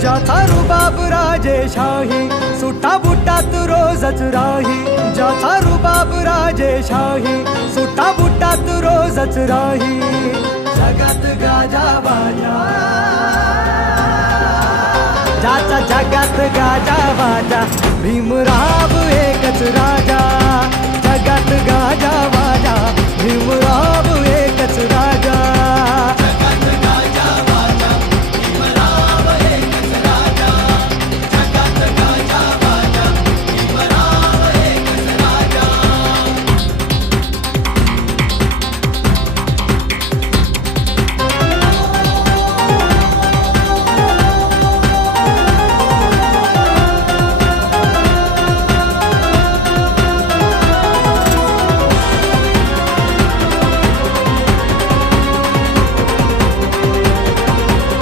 ज्याचा रुबाब राजेशाही, सुटा बुटात रोजच राही. ज्याचा रुबाब राजेशाही, सुटा बुटात रोजच राही. जगात गाजा बाजा, ज्याचा जगात गाजा बाजा, भीमराव एकच राजा.